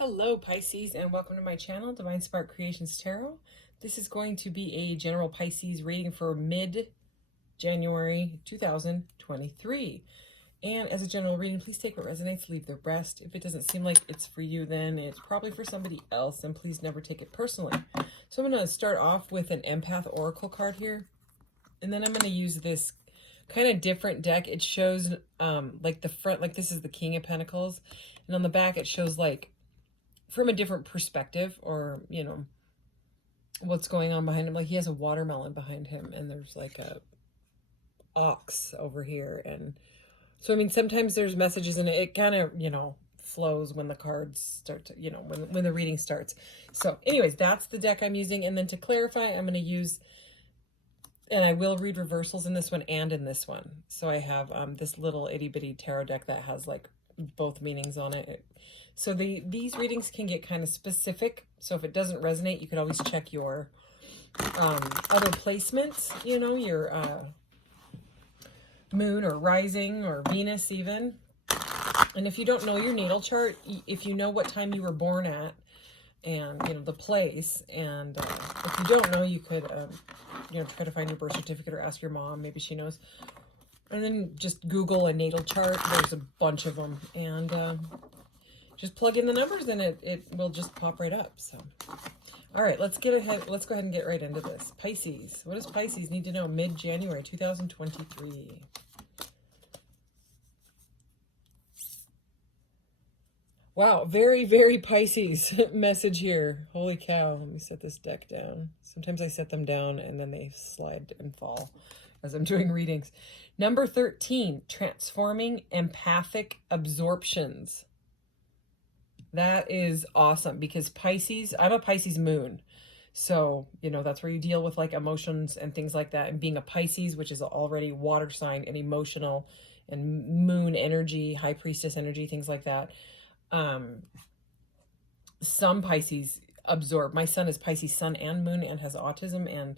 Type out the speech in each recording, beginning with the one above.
Hello Pisces, and welcome to my channel, Divine Spark Creations Tarot. This is going to be a general Pisces reading for mid-January 2023. And as a general reading, please take what resonates, leave the rest. If it doesn't seem like it's for you, then it's probably for somebody else, and please never take it personally. So I'm going to start off with an empath oracle card here, and then I'm going to use this kind of different deck. It shows like the front, like this is the King of Pentacles, and on the back it shows like from a different perspective, or you know what's going on behind him. Like he has a watermelon behind him, and there's like a ox over here, and so I mean sometimes there's messages, and it kind of flows when the cards start to, when the reading starts. So anyways, that's the deck I'm using. And then to clarify, I'm going to use, and I will read reversals in this one and in this one. So I have this little itty bitty tarot deck that has like both meanings on it. So these readings can get kind of specific. So if it doesn't resonate, you could always check your other placements, your moon or rising or Venus even. And if you don't know your natal chart, if you know what time you were born at and, the place, and if you don't know, you could, try to find your birth certificate or ask your mom. Maybe she knows. And then just Google a natal chart. There's a bunch of them. And just plug in the numbers and it will just pop right up. So, all right, let's go ahead and get right into this. Pisces. What does Pisces need to know mid-January 2023? Wow, very, very Pisces message here. Holy cow. Let me set this deck down. Sometimes I set them down and then they slide and fall as I'm doing readings. Number 13, transforming empathic absorptions. That is awesome because Pisces, I'm a Pisces moon. So, that's where you deal with like emotions and things like that. And being a Pisces, which is already water sign and emotional and moon energy, high priestess energy, things like that. Some Pisces absorb. My son is Pisces sun and moon and has autism, and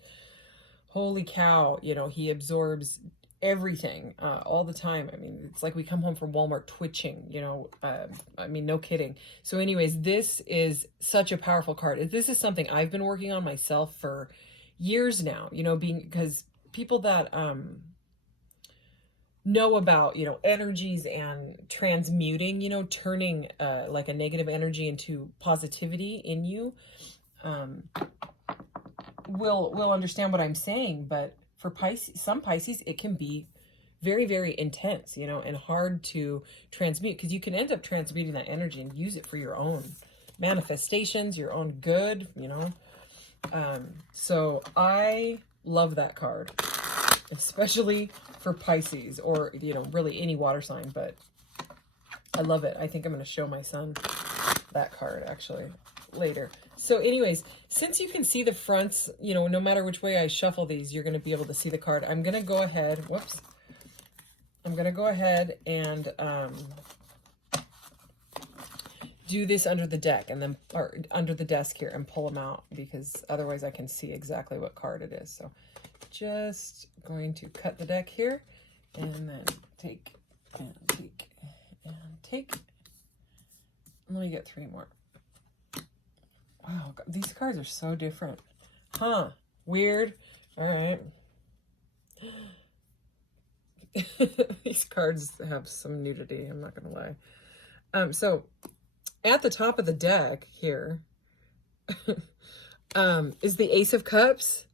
holy cow, he absorbs everything all the time. I mean, it's like we come home from Walmart twitching, I mean, no kidding. So anyways, this is such a powerful card. This is something I've been working on myself for years now, because people that know about, energies and transmuting, turning like a negative energy into positivity in you, will understand what I'm saying. But for Pisces, some Pisces, it can be very, very intense, and hard to transmute, because you can end up transmuting that energy and use it for your own manifestations, your own good, so I love that card, especially for Pisces, or, really any water sign, but I love it. I think I'm going to show my son that card actually later. So anyways, since you can see the fronts, no matter which way I shuffle these, you're going to be able to see the card. I'm going to go ahead, I'm going to go ahead and do this under the deck, and then, or under the desk here, and pull them out, because otherwise I can see exactly what card it is. So just going to cut the deck here, and then take, and take, and take. Let me get 3 more. Wow, these cards are so different. Huh, weird. All right. These cards have some nudity, I'm not gonna lie. So at the top of the deck here is the Ace of Cups,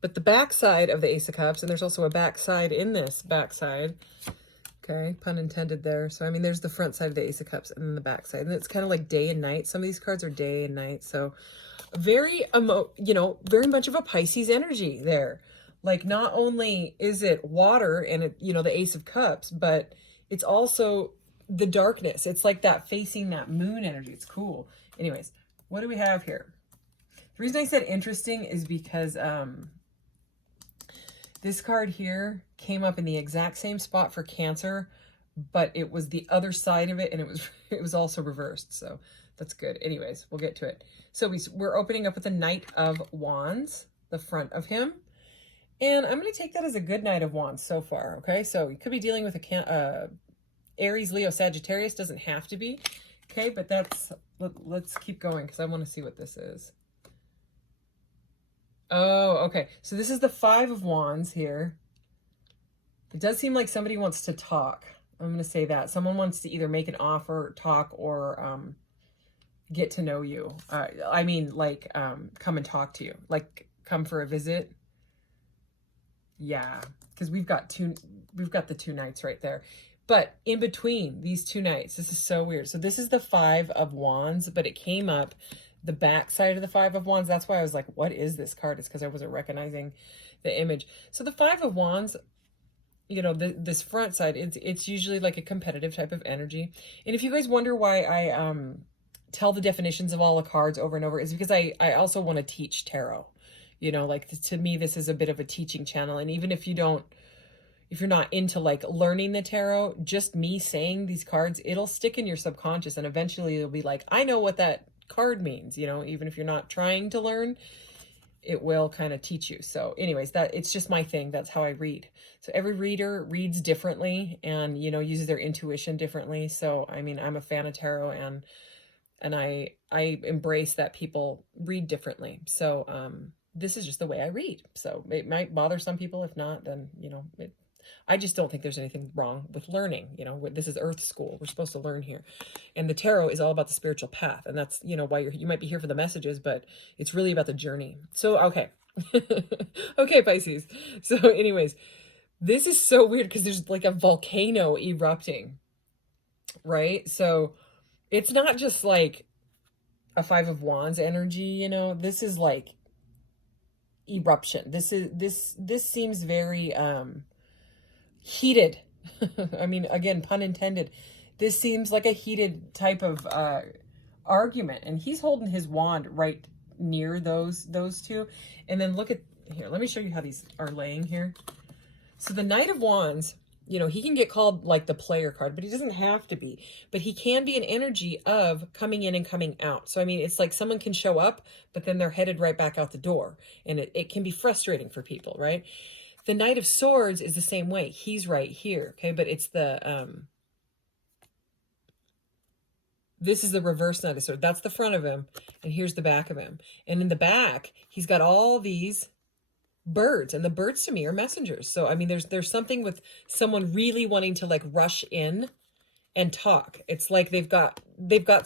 but the back side of the Ace of Cups, and there's also a back side in this back side. Okay, pun intended there. So, I mean, there's the front side of the Ace of Cups and then the back side. And it's kind of like day and night. Some of these cards are day and night. So, very, very much of a Pisces energy there. Like, not only is it water and, the Ace of Cups, but it's also the darkness. It's like that facing that moon energy. It's cool. Anyways, what do we have here? The reason I said interesting is because this card here came up in the exact same spot for Cancer, but it was the other side of it, and it was also reversed. So that's good. Anyways, we'll get to it. So we're opening up with the Knight of Wands, the front of him. And I'm going to take that as a good Knight of Wands so far, okay? So you could be dealing with a Aries, Leo, Sagittarius. Doesn't have to be. Okay, but let's keep going because I want to see what this is. Oh, okay. So this is the Five of Wands here. It does seem like somebody wants to talk. I'm going to say that. Someone wants to either make an offer, talk, or get to know you. I mean, like, come and talk to you. Like, come for a visit. Yeah, because we've got the two knights right there. But in between these two knights, this is so weird. So this is the Five of Wands, but it came up the back side of the Five of Wands. That's why I was like, what is this card? It's because I wasn't recognizing the image. So the Five of Wands, you know, this front side, it's usually like a competitive type of energy. And if you guys wonder why I tell the definitions of all the cards over and over, is because I also want to teach tarot. You know, like, to me, this is a bit of a teaching channel. And even if you're not into like learning the tarot, just me saying these cards, it'll stick in your subconscious, and eventually it'll be like, I know what that card means, you know, even if you're not trying to learn, it will kind of teach you. So anyways, it's just my thing. That's how I read. So every reader reads differently and, you know, uses their intuition differently. So, I mean, I'm a fan of tarot, and I embrace that people read differently. So, this is just the way I read. So it might bother some people. If not, then, you know, I just don't think there's anything wrong with learning. You know, this is Earth School. We're supposed to learn here. And the tarot is all about the spiritual path. And that's, you know, why you might be here for the messages, but it's really about the journey. So, okay. Okay, Pisces. So anyways, this is so weird because there's like a volcano erupting, right? So it's not just like a Five of Wands energy, you know, this is like eruption. This seems very heated. I mean, again, pun intended. This seems like a heated type of argument, and he's holding his wand right near those two. And then look at here, let me show you how these are laying here. So the Knight of Wands, you know, he can get called like the player card, but he doesn't have to be. But he can be an energy of coming in and coming out. So, I mean, it's like someone can show up, but then they're headed right back out the door. And it can be frustrating for people, right? The Knight of Swords is the same way. He's right here, okay? But it's the, this is the reverse Knight of Swords. That's the front of him, and here's the back of him. And in the back, he's got all these birds, and the birds to me are messengers. So I mean, there's something with someone really wanting to like rush in and talk. It's like they've got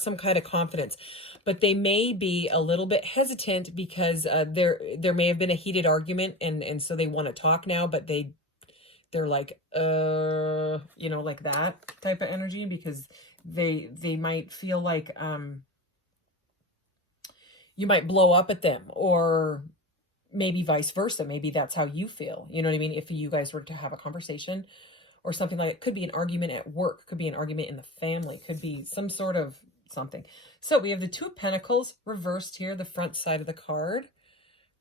some kind of confidence, but they may be a little bit hesitant because there may have been a heated argument, and so they want to talk now, but they're like you know, like that type of energy, because they might feel like you might blow up at them, or maybe vice versa. Maybe that's how you feel. You know what I mean? If you guys were to have a conversation or something like it, could be an argument at work, could be an argument in the family, could be some sort of something. So we have the Two of Pentacles reversed here, the front side of the card.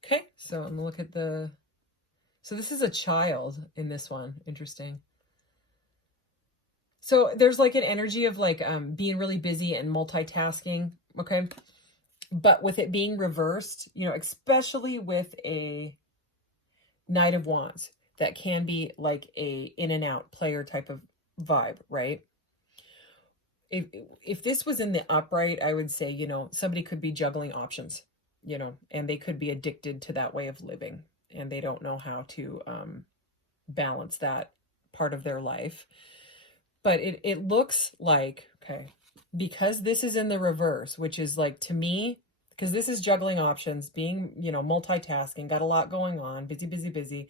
Okay, so I'm gonna look at so this is a child in this one. Interesting. So there's like an energy of like being really busy and multitasking. Okay. But with it being reversed, you know, especially with a Knight of Wands, that can be like a in and out player type of vibe, right? If this was in the upright, I would say, you know, somebody could be juggling options, you know, and they could be addicted to that way of living, and they don't know how to balance that part of their life. But it looks like, okay, because this is in the reverse, which is like, to me, because this is juggling options, being, you know, multitasking, got a lot going on, busy.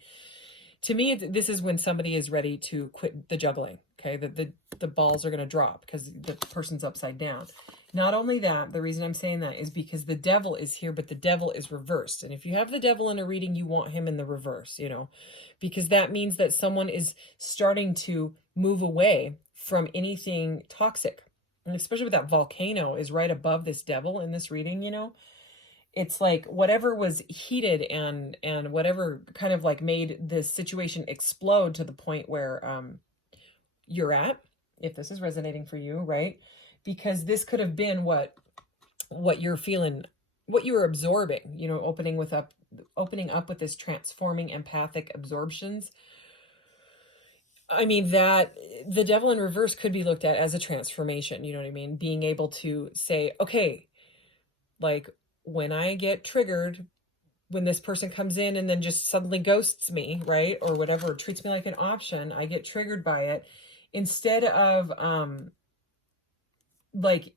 To me, this is when somebody is ready to quit the juggling, okay? The balls are going to drop because the person's upside down. Not only that, the reason I'm saying that is because the devil is here, but the devil is reversed. And if you have the devil in a reading, you want him in the reverse, you know, because that means that someone is starting to move away from anything toxic. And especially with that volcano is right above this devil in this reading, you know, it's like whatever was heated and whatever kind of like made this situation explode to the point where you're at, if this is resonating for you, right? Because this could have been what you're feeling, what you were absorbing, you know, opening up with this transforming empathic absorptions. I mean, that the devil in reverse could be looked at as a transformation. You know what I mean? Being able to say, okay, like when I get triggered, when this person comes in and then just suddenly ghosts me, right? Or whatever, treats me like an option, I get triggered by it. Instead of like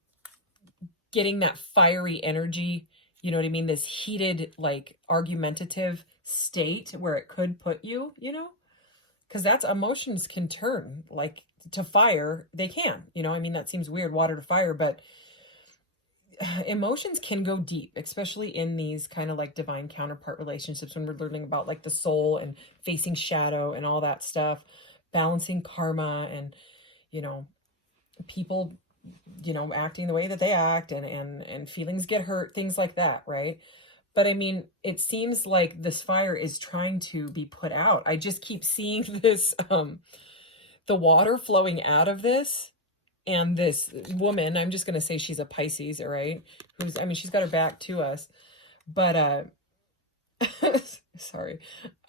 getting that fiery energy, you know what I mean? This heated, like argumentative state where it could put you, you know? Because that's emotions can turn like to fire. They can, you know, I mean, that seems weird, water to fire, but emotions can go deep, especially in these kind of like divine counterpart relationships when we're learning about like the soul and facing shadow and all that stuff, balancing karma and, you know, people, you know, acting the way that they act and feelings get hurt, things like that, right? But I mean, it seems like this fire is trying to be put out. I just keep seeing this, the water flowing out of this. And this woman, I'm just going to say she's a Pisces, all right? Who's, I mean, she's got her back to us. But, sorry.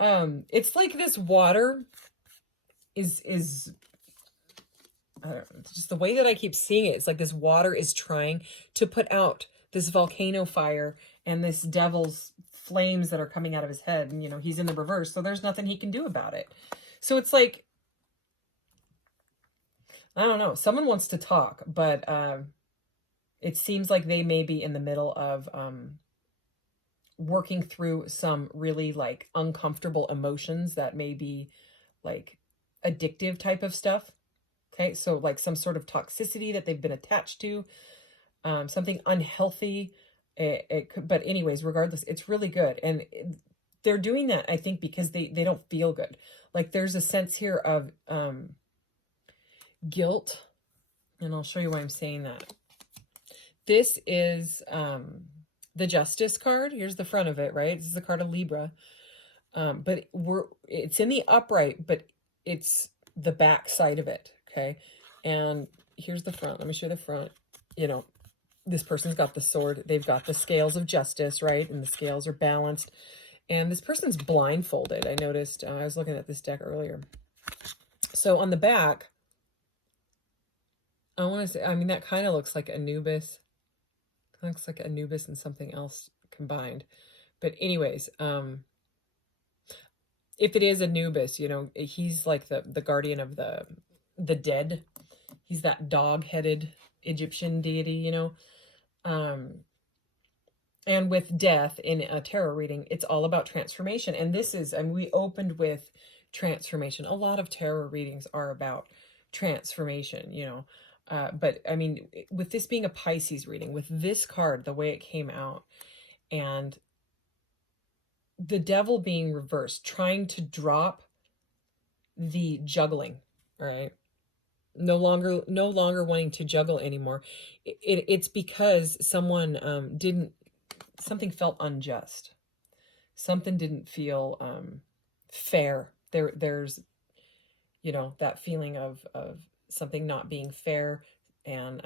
It's like this water is I don't know, it's just the way that I keep seeing it. It's like this water is trying to put out this volcano fire and this devil's flames that are coming out of his head. And, you know, he's in the reverse, so there's nothing he can do about it. So it's like, I don't know, someone wants to talk, but it seems like they may be in the middle of working through some really like uncomfortable emotions that may be like addictive type of stuff. Okay, so like some sort of toxicity that they've been attached to, something unhealthy. It could, but anyways, regardless, it's really good. And they're doing that, I think, because they don't feel good. Like there's a sense here of guilt. And I'll show you why I'm saying that. This is the Justice card. Here's the front of it, right? This is the card of Libra. But it's in the upright, but it's the back side of it, okay? And here's the front. Let me show you the front. You know, this person's got the sword. They've got the scales of justice, right? And the scales are balanced. And this person's blindfolded. I noticed, I was looking at this deck earlier. So on the back, I want to say, I mean, that kind of looks like Anubis. Looks like Anubis and something else combined. But anyways, if it is Anubis, you know, he's like the guardian of the dead. He's that dog-headed Egyptian deity, you know. And with death in a tarot reading, it's all about transformation. And this is, I mean, we opened with transformation. A lot of tarot readings are about transformation, you know. But I mean, with this being a Pisces reading, with this card, the way it came out, and the devil being reversed, trying to drop the juggling, right? No longer wanting to juggle anymore. It's because someone something felt unjust. Something didn't feel fair. There's, you know, that feeling of something not being fair, and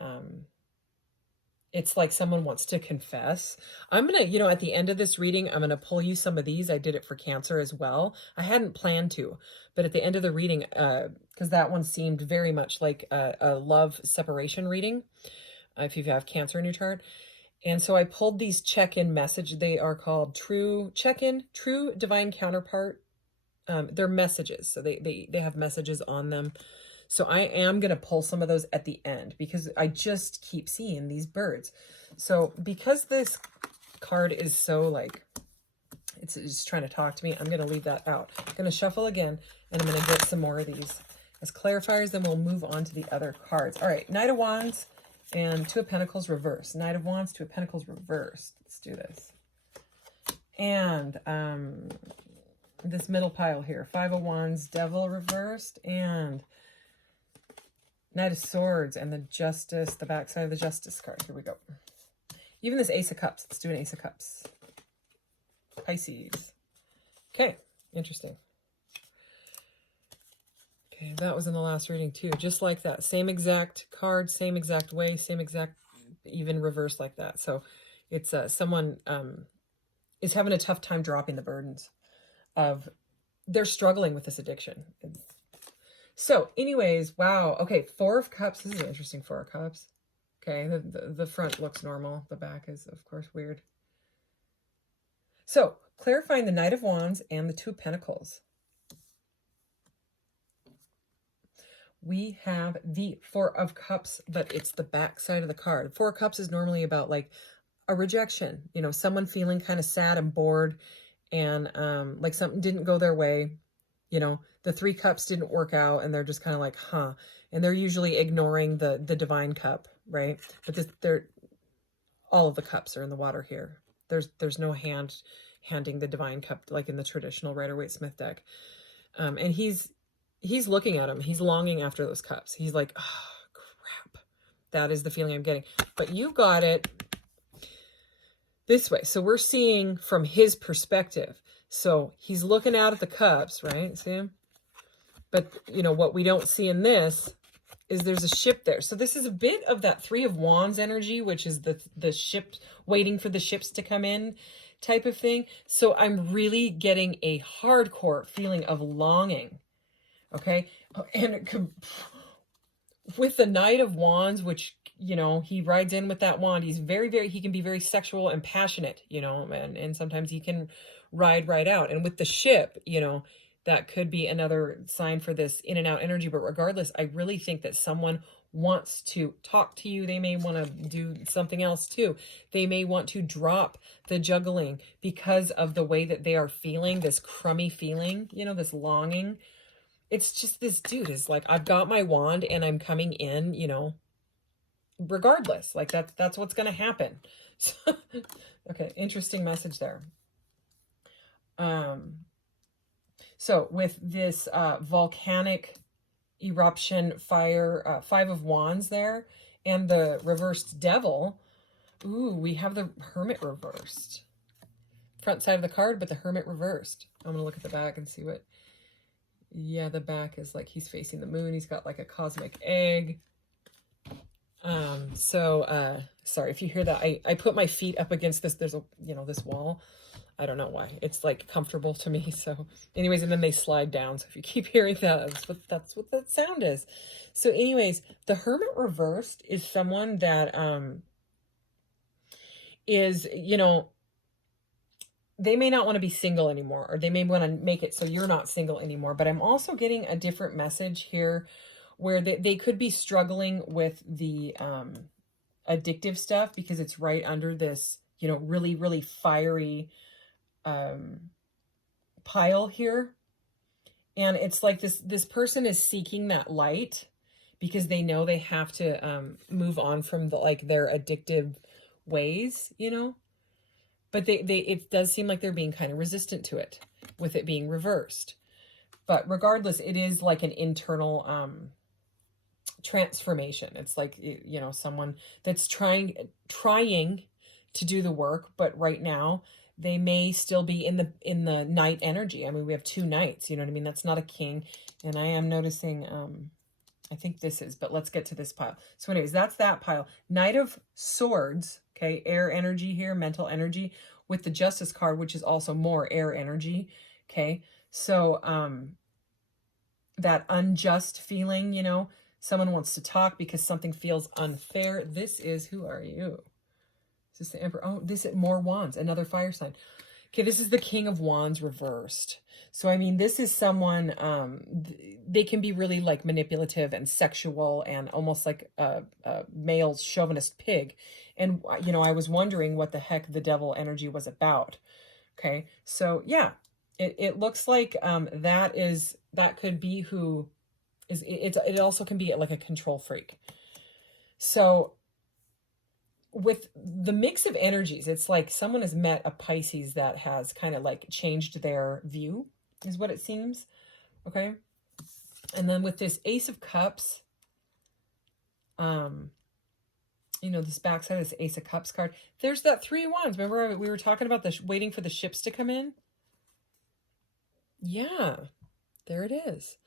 it's like someone wants to confess. I'm gonna, you know, at the end of this reading, I'm gonna pull you some of these. I did it for Cancer as well. I hadn't planned to, but at the end of the reading, because that one seemed very much like a love separation reading, if you have Cancer in your chart. And so I pulled these check-in message. They are called True Check-in, True Divine Counterpart. They're messages, so they have messages on them. So I am going to pull some of those at the end because I just keep seeing these birds. So because this card is so like, it's just trying to talk to me, I'm going to leave that out. I'm going to shuffle again, and I'm going to get some more of these as clarifiers, then we'll move on to the other cards. All right, Knight of Wands and Two of Pentacles reversed. Knight of Wands, Two of Pentacles reversed. Let's do this. And this middle pile here, Five of Wands, Devil reversed, and Knight of Swords and the Justice, the backside of the Justice card. Here we go. Even this Ace of Cups. Let's do an Ace of Cups. Pisces. Okay, interesting. Okay, that was in the last reading too. Just like that. Same exact card, same exact way, same exact, even reverse like that. So it's someone is having a tough time dropping the burdens of, they're struggling with this addiction. So anyways, wow. Okay, Four of Cups. This is an interesting Four of Cups. Okay, the front looks normal. The back is, of course, weird. So, clarifying the Knight of Wands and the Two of Pentacles. We have the Four of Cups, but it's the back side of the card. Four of Cups is normally about like a rejection, you know, someone feeling kind of sad and bored and like something didn't go their way. You know, the Three Cups didn't work out and they're just kind of like, huh. And they're usually ignoring the Divine Cup, right? But all of the cups are in the water here. There's no handing the Divine Cup like in the traditional Rider-Waite-Smith deck. And he's looking at him. He's longing after those cups. He's like, oh, crap. That is the feeling I'm getting. But you got it this way. So we're seeing from his perspective. So he's looking out at the cups, right? See him? But, you know, what we don't see in this is there's a ship there. So this is a bit of that Three of Wands energy, which is the ship, waiting for the ships to come in type of thing. So I'm really getting a hardcore feeling of longing. Okay. And with the Knight of Wands, which, you know, he rides in with that wand. He's he can be very sexual and passionate, you know, and sometimes he can ride right out. And with the ship, you know, that could be another sign for this in and out energy. But regardless, I really think that someone wants to talk to you. They may want to do something else too. They may want to drop the juggling because of the way that they are feeling, this crummy feeling, you know, this longing. It's just this dude is like, I've got my wand and I'm coming in, you know, regardless. Like that's what's going to happen. So, okay, interesting message there. So with this volcanic eruption fire, Five of Wands there, and the reversed Devil, ooh, we have the Hermit reversed. Front side of the card, but the Hermit reversed. I'm going to look at the back and see what... Yeah, the back is like he's facing the moon. He's got like a cosmic egg. Sorry if you hear that. I put my feet up against this. There's a, you know, this wall. I don't know why. It's like comfortable to me. So anyways, and then they slide down. So if you keep hearing that, that's what that sound is. So anyways, the Hermit reversed is someone that is, you know, they may not want to be single anymore, or they may want to make it so you're not single anymore. But I'm also getting a different message here where they could be struggling with the addictive stuff because it's right under this, you know, really, really fiery pile here. And it's like this person is seeking that light because they know they have to move on from their addictive ways, you know. But it does seem like they're being kind of resistant to it with it being reversed. But regardless, it is like an internal transformation. It's like, you know, someone that's trying to do the work, but right now they may still be in the Knight energy. I mean, we have two Knights, you know what I mean? That's not a king. And I am noticing, I think this is, but let's get to this pile. So anyways, that's that pile. Knight of Swords. Okay, air energy here, mental energy, with the Justice card, which is also more air energy. Okay, so that unjust feeling, you know, someone wants to talk because something feels unfair. This is, who are you? Is this the Emperor? Oh, this is more Wands, another fire sign. Okay, this is the King of Wands reversed. So, I mean, this is someone, they can be really like manipulative and sexual and almost like a male chauvinist pig. And, you know, I was wondering what the heck the Devil energy was about. Okay, so yeah, it looks like that could be who is, it also can be like a control freak. So with the mix of energies, it's like someone has met a Pisces that has kind of like changed their view, is what it seems. Okay. And then with this Ace of Cups, you know, this backside of this Ace of Cups card, there's that Three of Wands. Remember we were talking about waiting for the ships to come in? Yeah, there it is.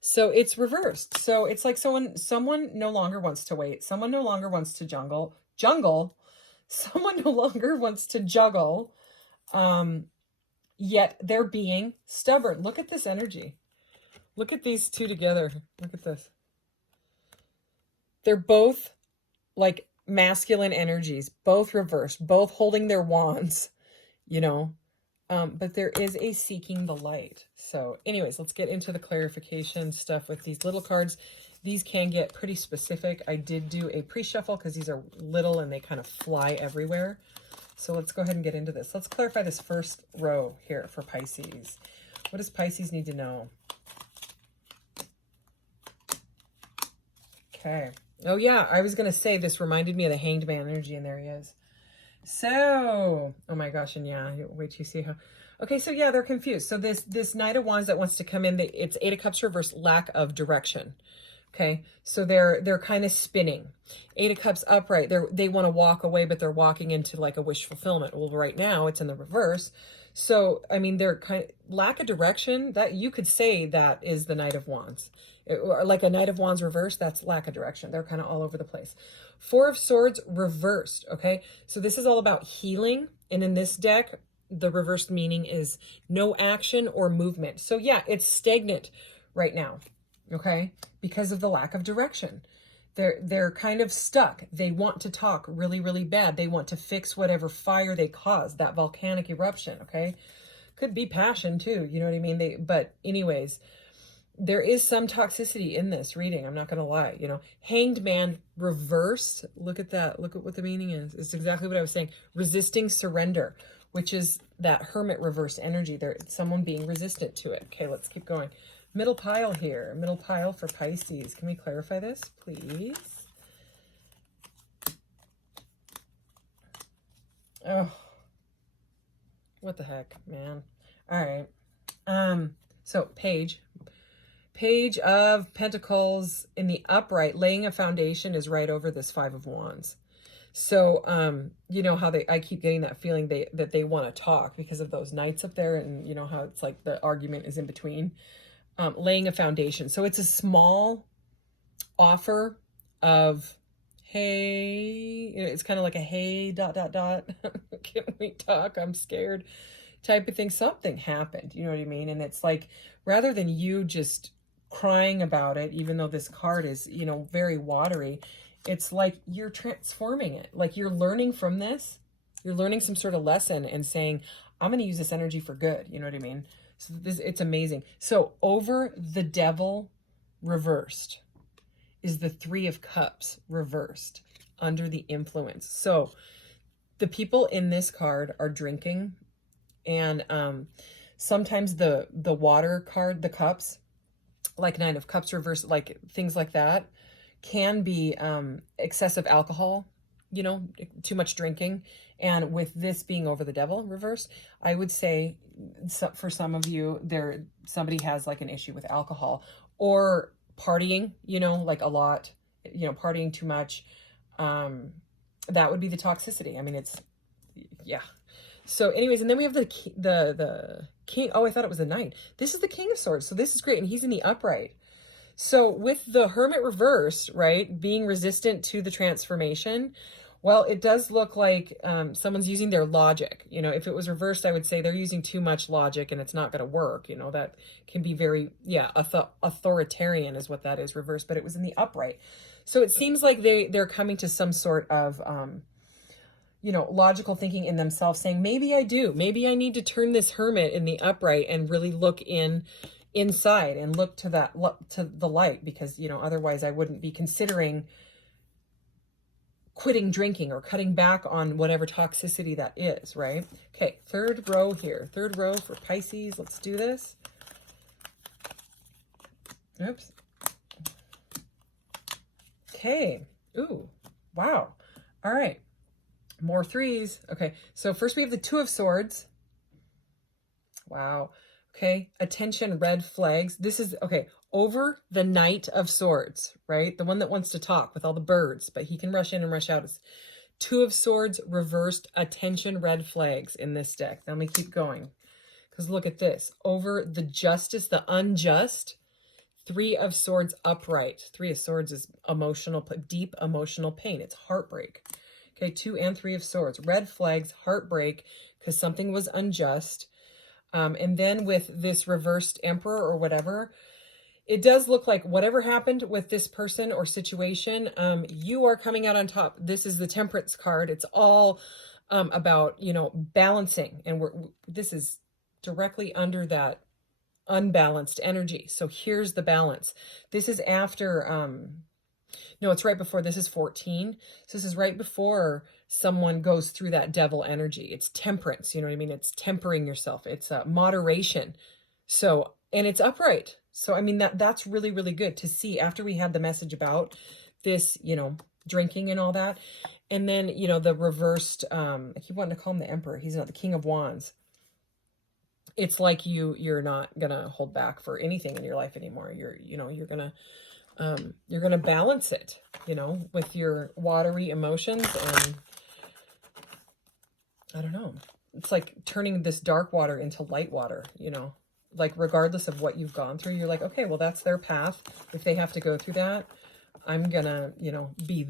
So it's reversed. So it's like someone no longer wants to wait. Someone no longer wants to jungle. Someone no longer wants to juggle. Yet they're being stubborn. Look at this energy. Look at these two together. Look at this. They're both like masculine energies, both reversed, both holding their wands, you know. But there is a seeking the light. So anyways, let's get into the clarification stuff with these little cards. These can get pretty specific. I did do a pre-shuffle because these are little and they kind of fly everywhere. So let's go ahead and get into this. Let's clarify this first row here for Pisces. What does Pisces need to know? Okay. Oh yeah, I was going to say this reminded me of the Hanged Man energy, and there he is. So, oh my gosh, and yeah, wait till you see how. Okay, so yeah, they're confused. So this Knight of Wands that wants to come in, it's Eight of Cups reverse, lack of direction. Okay, so they're kind of spinning. Eight of Cups upright, they want to walk away, but they're walking into like a wish fulfillment. Well, right now it's in the reverse. So, I mean, they're kind of lack of direction. That you could say that is the Knight of Wands. Or like a Knight of Wands reverse, that's lack of direction. They're kind of all over the place. Four of Swords reversed, okay? So this is all about healing. And in this deck, the reversed meaning is no action or movement. So yeah, it's stagnant right now, okay? Because of the lack of direction. They're kind of stuck. They want to talk really, really bad. They want to fix whatever fire they caused, that volcanic eruption, okay? Could be passion too, you know what I mean? But anyways, there is some toxicity in this reading. I'm not going to lie, you know. Hanged Man reverse. Look at that. Look at what the meaning is. It's exactly what I was saying. Resisting surrender, which is that Hermit reverse energy. There's someone being resistant to it. Okay, let's keep going. Middle pile here. Middle pile for Pisces. Can we clarify this, please? Oh, what the heck, man. All right. So Page of Pentacles in the upright, laying a foundation is right over this Five of Wands. So, you know how I keep getting that feeling that they want to talk because of those knights up there, and you know how it's like the argument is in between. Laying a foundation. So it's a small offer of, hey, it's kind of like a hey, ... Can we talk? I'm scared type of thing. Something happened, you know what I mean? And it's like, rather than you just crying about it, even though this card is, you know, very watery, it's like you're transforming it. Like you're learning from this. You're learning some sort of lesson and saying, I'm going to use this energy for good. You know what I mean? So it's amazing. So over the Devil reversed is the Three of Cups reversed, under the influence. So the people in this card are drinking, and sometimes the water card, the cups, like Nine of Cups reversed, like things like that, can be excessive alcohol, you know, too much drinking. And with this being over the Devil reverse, I would say for some of you, somebody has like an issue with alcohol or partying, you know, like a lot, you know, partying too much. That would be the toxicity. I mean, yeah. So anyways, and then we have the King. Oh, I thought it was the Knight. This is the King of Swords. So this is great. And he's in the upright. So with the Hermit reverse, right, being resistant to the transformation, well, it does look like someone's using their logic. You know, if it was reversed, I would say they're using too much logic and it's not going to work. You know, that can be very, yeah, authoritarian is what that is, reversed, but it was in the upright. So it seems like they're coming to some sort of, you know, logical thinking in themselves, saying, maybe I do. Maybe I need to turn this Hermit in the upright and really look inside and look to the light, because, you know, otherwise I wouldn't be considering quitting drinking or cutting back on whatever toxicity that is, right? Okay, third row here. Third row for Pisces. Let's do this. Oops. Okay. Ooh, wow. All right. More threes. Okay, so first we have the Two of Swords. Wow. Okay, attention, red flags. This is, okay, over the Knight of Swords, right? The one that wants to talk with all the birds, but he can rush in and rush out. It's Two of Swords reversed, attention, red flags in this deck. Now let me keep going, because look at this. Over the Justice, the unjust, Three of Swords upright. Three of Swords is emotional, deep emotional pain. It's heartbreak. Okay, Two and Three of Swords. Red flags, heartbreak, because something was unjust. And then with this reversed Emperor or whatever, it does look like whatever happened with this person or situation, you are coming out on top. This is the Temperance card. It's all about, you know, balancing. And this is directly under that unbalanced energy. So here's the balance. This is after, no, it's right before. This is 14. So this is right before someone goes through that devil energy. It's temperance. You know what I mean? It's tempering yourself. It's moderation. So, and it's upright. So, I mean, that's really, really good to see after we had the message about this, you know, drinking and all that. And then, you know, the reversed, I keep wanting to call him the Emperor. He's not the King of Wands. It's like you're not going to hold back for anything in your life anymore. You're going to balance it, you know, with your watery emotions. And I don't know, it's like turning this dark water into light water, you know, like regardless of what you've gone through, you're like, okay, well, that's their path. If they have to go through that, I'm gonna, you know, be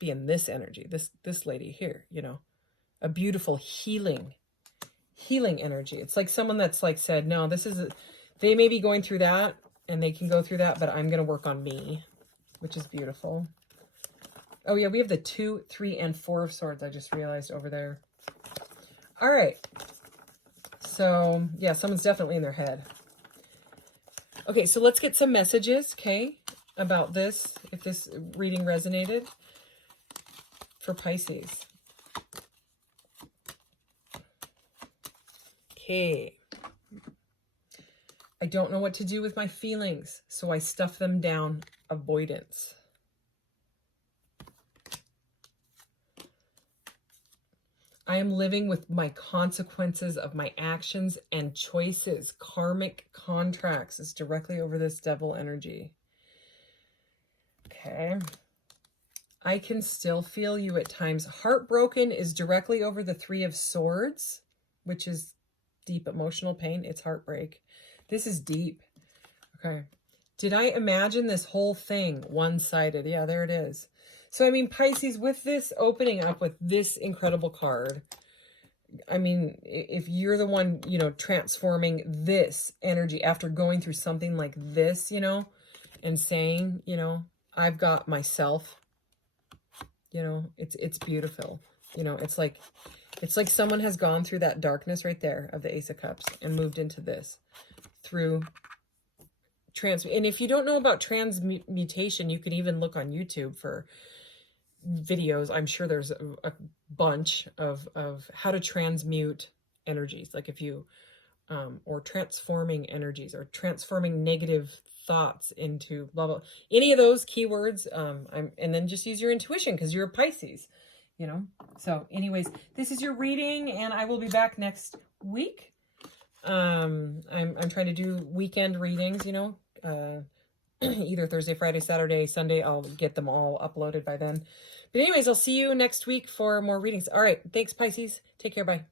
in this energy, this lady here, you know, a beautiful healing energy. It's like someone that's like said, no, they may be going through that and they can go through that, but I'm going to work on me, which is beautiful. Oh yeah, we have the 2, 3, and 4 of swords. I just realized over there. All right. So yeah, someone's definitely in their head. Okay, so let's get some messages, okay, about this, if this reading resonated for Pisces. Okay. I don't know what to do with my feelings, so I stuff them down. Avoidance. I am living with my consequences of my actions and choices. Karmic contracts is directly over this devil energy. Okay. I can still feel you at times. Heartbroken is directly over the 3 of Swords, which is deep emotional pain. It's heartbreak. This is deep. Okay. Did I imagine this whole thing one-sided? Yeah, there it is. So, I mean, Pisces, with this opening up with this incredible card, I mean, if you're the one, you know, transforming this energy after going through something like this, you know, and saying, you know, I've got myself, you know, it's beautiful. You know, it's like someone has gone through that darkness right there of the Ace of Cups and moved into this through and if you don't know about transmutation, you can even look on YouTube for videos. I'm sure there's a bunch of how to transmute energies, like if you or transforming energies or transforming negative thoughts into blah blah, any of those keywords, and then just use your intuition because you're a Pisces, you know. So anyways, this is your reading and I will be back next week. I'm trying to do weekend readings, you know, either Thursday, Friday, Saturday, Sunday. I'll get them all uploaded by then. But anyways, I'll see you next week for more readings. All right. Thanks, Pisces. Take care. Bye.